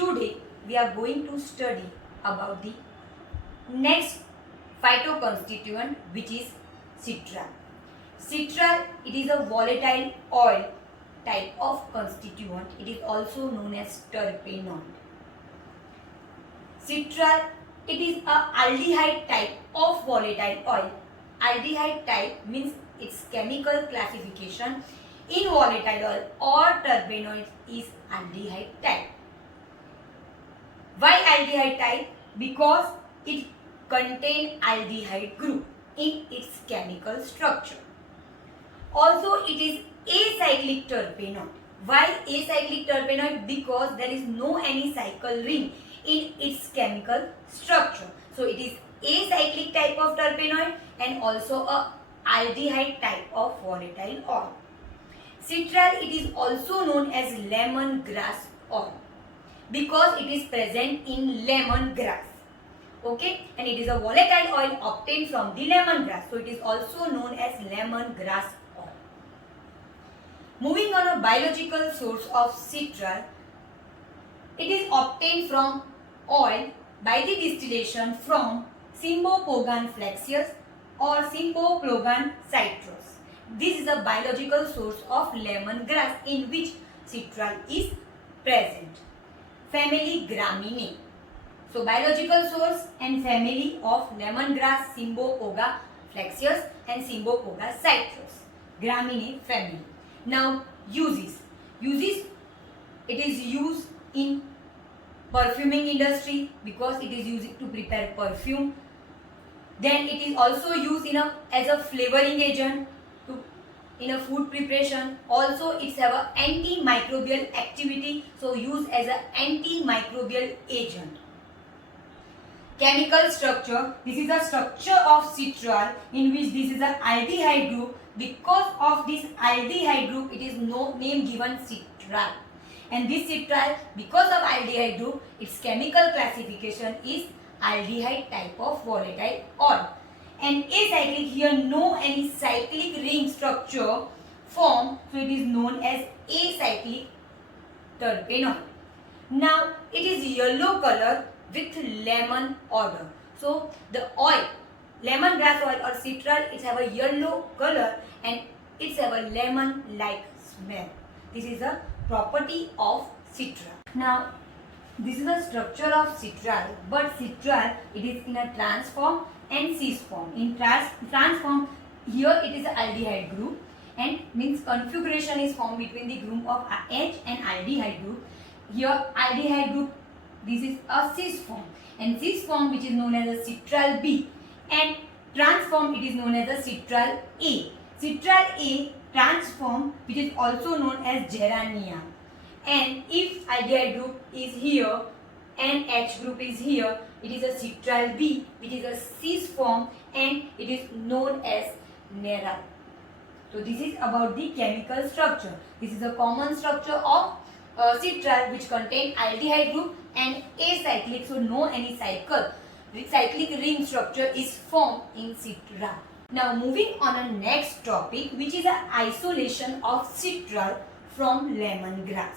Today we are going to study about the next phytoconstituent, which is citral. Citral, it is a volatile oil type of constituent. It is also known as terpenoid. Citral, it is a aldehyde type of volatile oil. Aldehyde type means its chemical classification in volatile oil or terpenoid is aldehyde type. Why aldehyde type? Because it contains aldehyde group in its chemical structure. Also, it is acyclic terpenoid. Why acyclic terpenoid? Because there is no any cycle ring in its chemical structure. So, it is acyclic type of terpenoid and also a aldehyde type of volatile oil. Citral, it is also known as lemongrass oil because it is present in lemongrass. Okay, and it is a volatile oil obtained from the lemongrass, so it is also known as lemongrass oil. Moving on, a biological source of citral, it is obtained from oil by the distillation from Cymbopogon flaxeus or Cymbopogon citrus. This is a biological source of lemongrass in which citral is present. Family Graminae. So biological source and family of lemongrass, Cymbopogon flaxeus and Cymbopogon citrus. Graminae family. Now uses. Uses, it is used in perfuming industry because it is used to prepare perfume. Then it is also used as a flavoring agent in a food preparation. Also it's have a antimicrobial activity, so used as an antimicrobial agent. Chemical structure, this is the structure of citral in which this is an aldehyde group. Because of this aldehyde group, it is no name given citral. And this citral, because of aldehyde group, its chemical classification is aldehyde type of volatile oil. And acyclic, here no any cyclic ring structure formed, so it is known as acyclic terpenoid. Now it is yellow color with lemon odor. So the oil, lemongrass oil or citral, it have a yellow color and it's have a lemon like smell. This is a property of citral. Now this is the structure of citral, but citral, it is in a trans form and cis form. In trans form, here it is an aldehyde group and means configuration is formed between the group of H and aldehyde group. Here aldehyde group, this is a cis form, and cis form which is known as a citral B, and trans form it is known as a citral A. Citral A trans form which is also known as gerania. And if aldehyde group is here and H group is here, it is a citral B which is a cis form and it is known as nera. So this is about the chemical structure. This is a common structure of citral which contain aldehyde group and acyclic, so no any cyclic ring structure is formed in citral. Now moving on a next topic, which is an isolation of citral from lemongrass.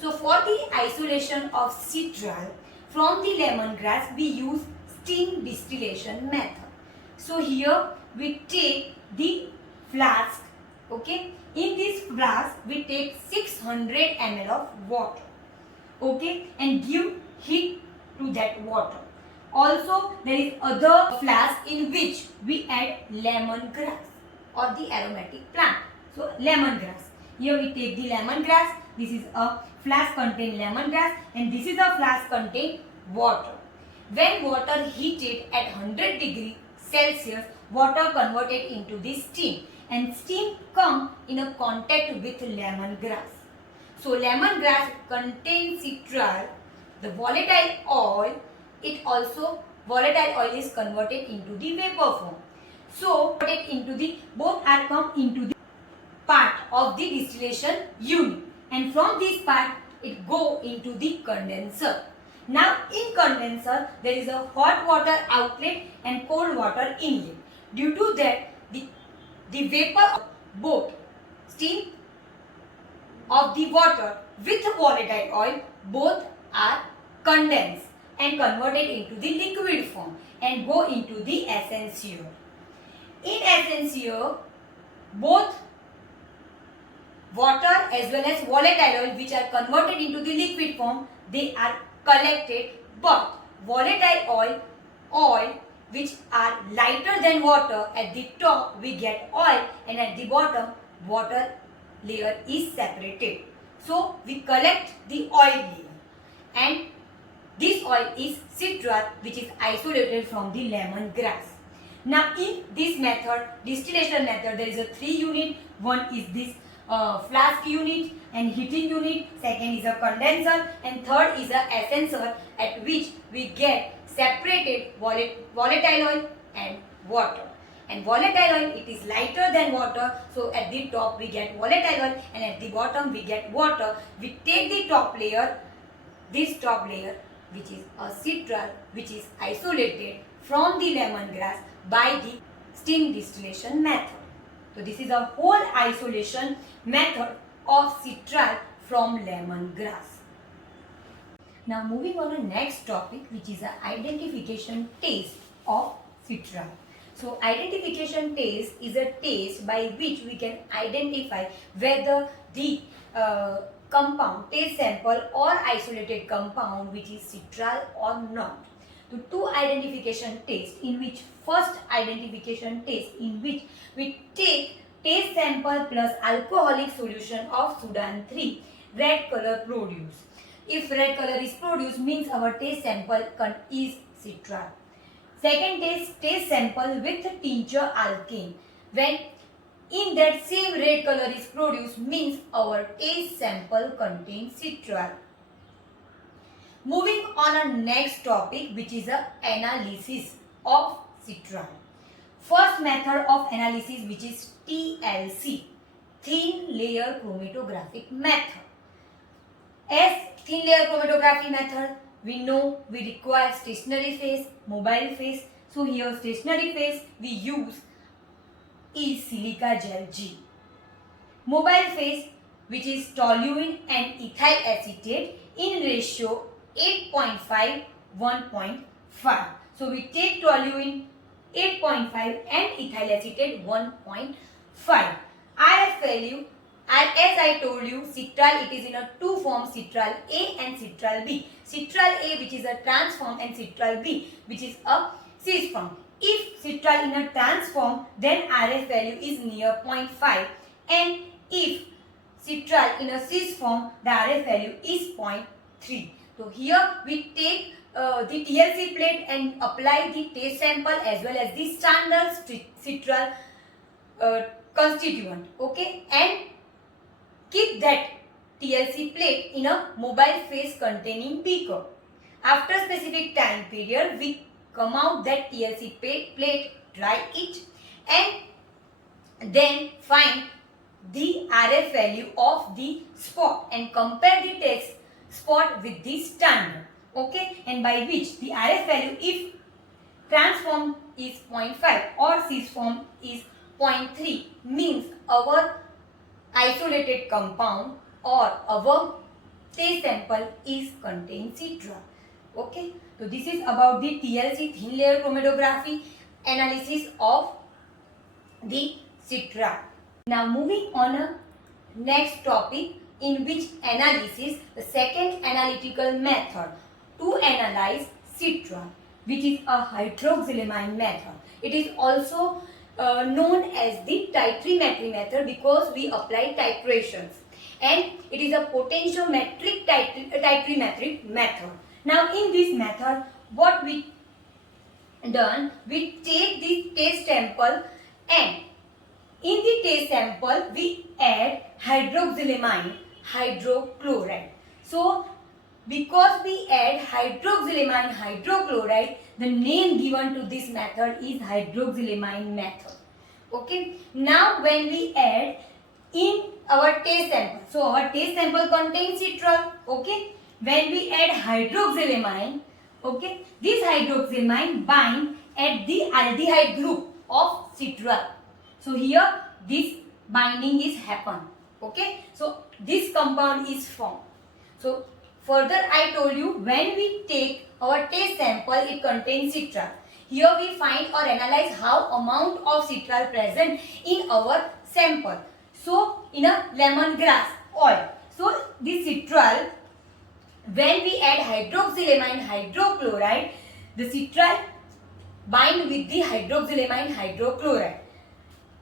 So for the isolation of citral from the lemongrass, we use steam distillation method. So here we take the flask, okay. In this flask we take 600 ml of water, okay, and give heat to that water. Also there is other flask in which we add lemongrass or the aromatic plant. So lemongrass, here we take the lemongrass. This is a flask contain lemongrass and this is a flask contain water. When water heated at 100 degree Celsius, water converted into the steam and steam come in a contact with lemongrass. So lemongrass contains citral, the volatile oil. It also volatile oil is converted into the vapor form. So converted into the both are come into the part of the distillation unit, and from this part it go into the condenser. Now in condenser there is a hot water outlet and cold water inlet. Due to that the vapor of both steam of the water with volatile oil both are condense and converted into the liquid form and go into the essential. In essential, both water as well as volatile oil which are converted into the liquid form, they are collected, but volatile oil which are lighter than water, at the top we get oil and at the bottom water layer is separated. So we collect the oil layer, and this oil is citral which is isolated from the lemongrass. Now in this method, distillation method, there is a 3 unit. One is this flask unit and heating unit, second is a condenser, and third is a ascensor at which we get separated volatile oil and water. And volatile oil, it is lighter than water, so at the top we get volatile oil and at the bottom we get water. We take the top layer, this top layer which is a citral which is isolated from the lemongrass by the steam distillation method. So this is a whole isolation method of citral from lemongrass. Now moving on to next topic, which is the identification taste of citral. So identification taste is a taste by which we can identify whether the compound, taste sample or isolated compound which is citral or not. The two identification tests, in which first identification test in which we take taste sample plus alcoholic solution of Sudan 3, red color produced. If red color is produced, means our taste sample is citral. Second taste sample with tincture alkane. When in that same red color is produced, means our taste sample contains citral. Moving on a next topic, which is a analysis of citral. First method of analysis, which is TLC, thin layer chromatographic method. As thin layer chromatography method, we know we require stationary phase, mobile phase. So here stationary phase we use is silica gel G. Mobile phase, which is toluene and ethyl acetate in ratio 8.5 1.5. So we take toluene 8.5 and ethyl acetate 1.5. RF value, as I told you, citral, it is in a two forms, citral A and citral B. Citral A, which is a trans form, and citral B, which is a cis form. If citral in a trans form, then RF value is near 0.5, and if citral in a cis form, the RF value is 0.3. So here we take the TLC plate and apply the taste sample as well as the standard citral constituent, okay, and keep that TLC plate in a mobile phase containing beaker. After specific time period, we come out that TLC plate, dry it, and then find the RF value of the spot and compare the test spot with the standard, okay, and by which the RF value, if trans form is 0.5 or cis form is 0.3, means our isolated compound or our taste sample is contained citral. Okay, so this is about the TLC, thin layer chromatography analysis of the citral. Now moving on a next topic, in which analysis, the second analytical method to analyze citral, which is a hydroxylamine method. It is also known as the titrimetry method because we apply titrations, and it is a potentiometric titrimetry method. Now in this method, what we done, we take the taste sample, and in the taste sample we add hydroxylamine hydrochloride. So because we add hydroxylamine hydrochloride, the name given to this method is hydroxylamine method. Okay, now when we add in our taste sample, so our taste sample contains citral, okay, when we add hydroxylamine, okay, this hydroxylamine bind at the aldehyde group of citral. So here this binding is happen, okay, so this compound is formed. So Further, I told you when we take our test sample, it contains citral. Here we find or analyze how amount of citral present in our sample. So, in a lemongrass oil. So, this citral, when we add hydroxylamine hydrochloride, the citral bind with the hydroxylamine hydrochloride.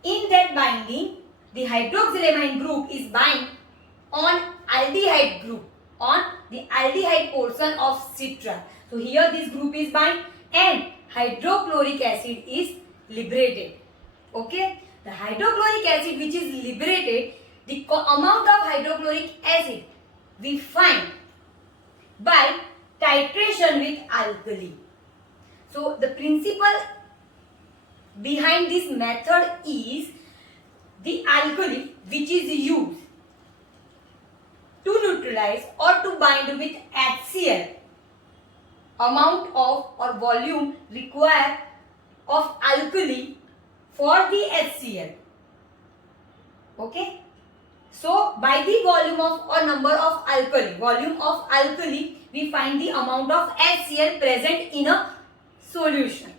In that binding, the hydroxylamine group is bind on aldehyde group, on the aldehyde portion of citral. So here this group is bind and hydrochloric acid is liberated. Okay, the hydrochloric acid which is liberated, the amount of hydrochloric acid we find by titration with alkali. So the principle behind this method is the alkali which is used to neutralize or to bind with HCl, amount of or volume required of alkali for the HCl. Okay. So by the volume of or number of alkali, we find the amount of HCl present in a solution.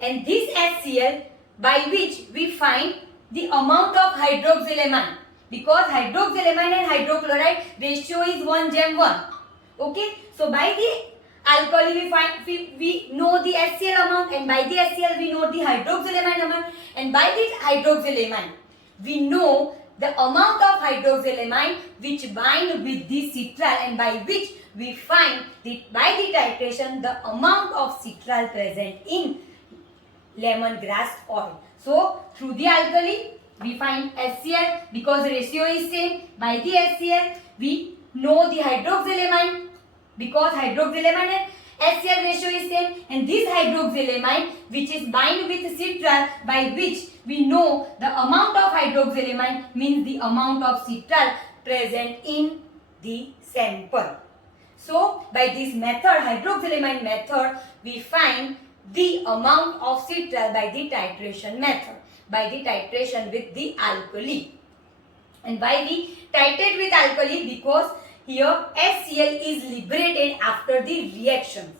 And this HCl by which we find the amount of hydroxylamine, because hydroxylamine and hydrochloride ratio is 1:1. Okay, so by the alkali we know the HCl amount, and by the HCl we know the hydroxylamine amount, and by this hydroxylamine we know the amount of hydroxylamine which bind with the citral, and by which we find by the titration the amount of citral present in lemongrass oil. So through the alkali we find HCl because ratio is same. By the HCl we know the hydroxylamine because hydroxylamine and HCl ratio is same, and this hydroxylamine which is bind with citral, by which we know the amount of hydroxylamine means the amount of citral present in the sample. So by this method, hydroxylamine method, we find the amount of citral by the titration method, by the titration with the alkali. And why we titrate with alkali? Because here HCl is liberated after the reactions.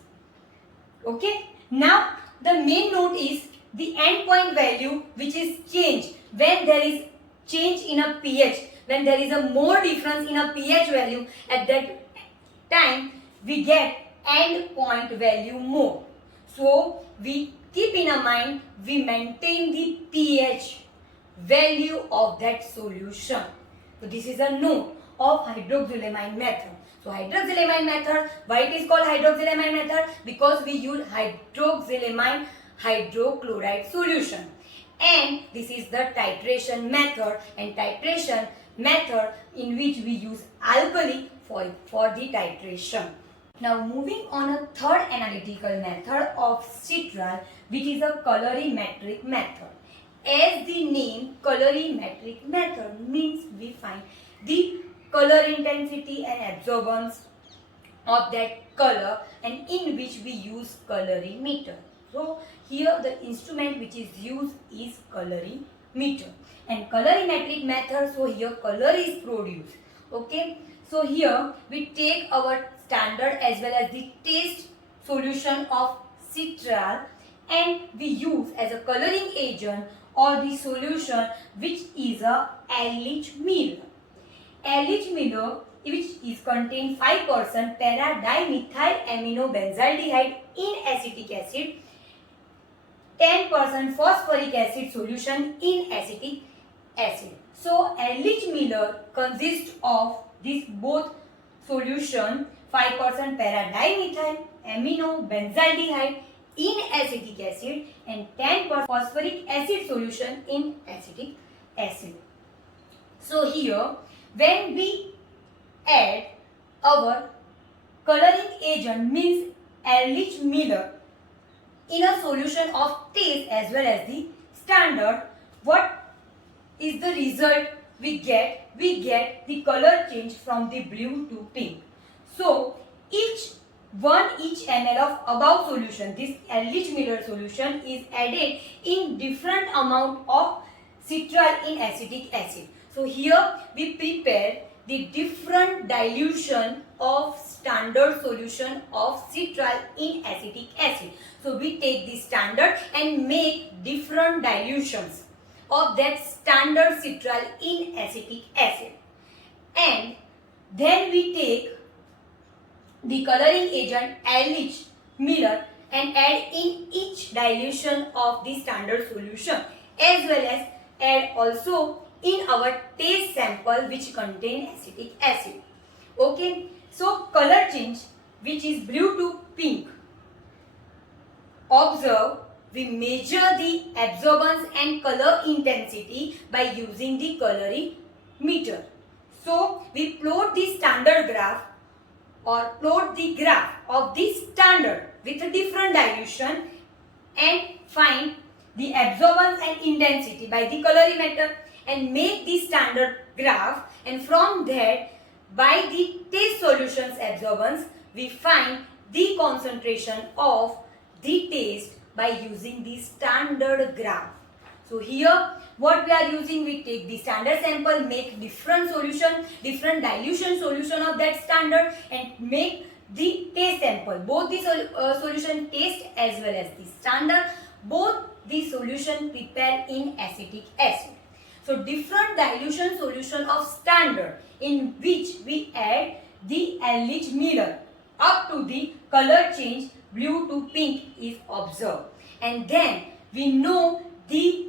Okay. Now the main note is the end point value which is changed when there is change in a pH. When there is a more difference in a pH value, at that time we get end point value more. So we keep in mind, we maintain the pH value of that solution. So this is a note of hydroxylamine method. So hydroxylamine method, why it is called hydroxylamine method? Because we use hydroxylamine hydrochloride solution, and this is the titration method, and titration method in which we use alkali for the titration. Now moving on a third analytical method of citral, which is a colorimetric method. As the name colorimetric method means we find the color intensity and absorbance of that color, and in which we use colorimeter. So here the instrument which is used is colorimeter, and colorimetric method, so here color is produced. Okay, so here we take our standard as well as the test solution of citral, and we use as a coloring agent or the solution which is a Ehrlich Miller. Ehrlich Miller, which is contain 5% para-dimethyl aminobenzaldehyde in acetic acid, 10% phosphoric acid solution in acetic acid. So Ehrlich Miller consists of this both solution, 5% para-dimethyl aminobenzaldehyde in acetic acid and 10% phosphoric acid solution in acetic acid. So here when we add our coloring agent means Ehrlich Miller in a solution of test as well as the standard, what is the result we get? We get the color change from the blue to pink. So each ml of above solution, this Ehrlich Miller solution is added in different amount of citral in acetic acid. So here we prepare the different dilution of standard solution of citral in acetic acid. So we take the standard and make different dilutions of that standard citral in acetic acid. And then we take the coloring agent Ehrlich Miller and add in each dilution of the standard solution, as well as add also in our taste sample which contain acetic acid. Okay, so color change, which is blue to pink. Observe, we measure the absorbance and color intensity by using the colorimeter. So we plot the standard graph or plot the graph of the standard with a different dilution and find the absorbance and intensity by the colorimeter and make the standard graph, and from there by the taste solutions absorbance we find the concentration of the taste by using the standard graph. So here what we are using, we take the standard sample, make different solution, different dilution solution of that standard and make the taste sample, both the solution taste as well as the standard, both the solution prepared in acetic acid. So different dilution solution of standard in which we add the Ehrlich Miller up to the color change blue to pink is observed, and then we know the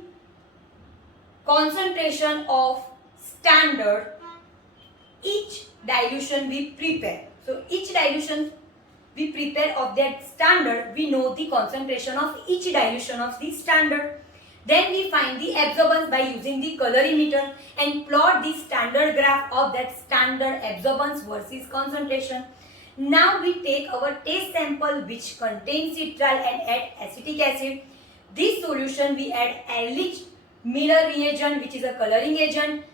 concentration of standard each dilution we prepare. So each dilution we prepare of that standard, we know the concentration of each dilution of the standard. Then we find the absorbance by using the colorimeter and plot the standard graph of that standard absorbance versus concentration. Now we take our taste sample which contains citral and add acetic acid. This solution we add Ehrlich Miller reagent, which is a coloring agent.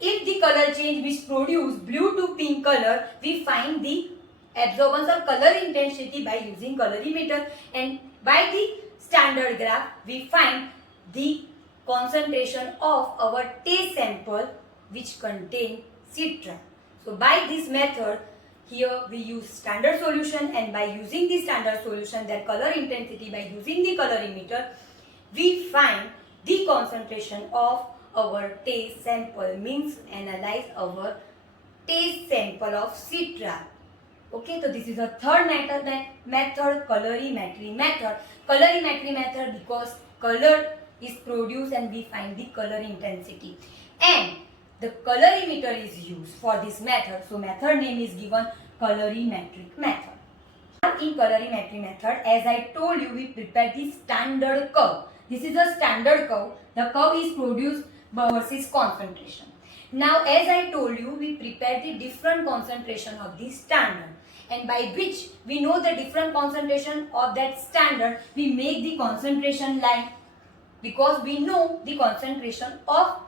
If the color change which produce blue to pink color, we find the absorbance or color intensity by using colorimeter, and by the standard graph we find the concentration of our taste sample which contain citral. So by this method, here we use standard solution, and by using the standard solution, their color intensity by using the colorimeter, we find the concentration of our taste sample, means analyze our taste sample of citral. Okay, so this is a third method, colorimetry method. Colorimetry method because color is produced and we find the color intensity, and the colorimeter is used for this method. So method name is given colorimetric method. Now in colorimetry method, as I told you, we prepare the standard curve. This is a standard curve. The curve is produced versus concentration. Now as I told you, we prepare the different concentration of the standard, and by which we know the different concentration of that standard, we make the concentration line because we know the concentration of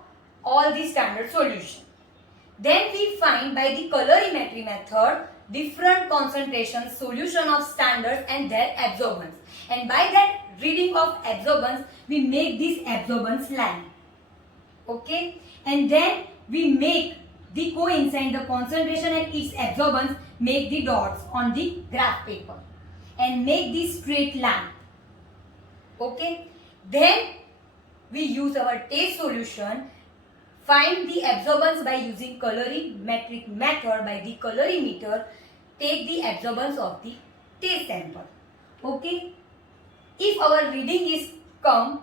all the standard solution. Then we find by the colorimetry method different concentration solution of standards and their absorbance, and by that reading of absorbance we make this absorbance line. Okay, and then we make the coincide the concentration and its absorbance, make the dots on the graph paper and make this straight line. Okay, then we use our taste solution, find the absorbance by using colorimetric method by the colorimeter, take the absorbance of the taste sample. Okay, if our reading is come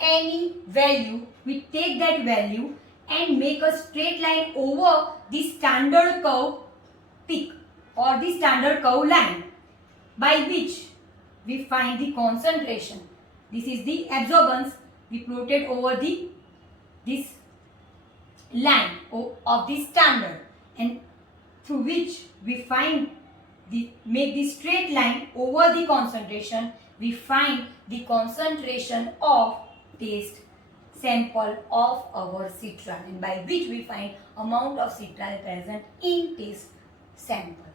any value, we take that value and make a straight line over the standard curve peak or the standard curve line, by which we find the concentration. This is the absorbance we plotted over this line of the standard, and through which we find make the straight line over the concentration, we find the concentration of taste sample of our citral, and by which we find amount of citral present in taste sample.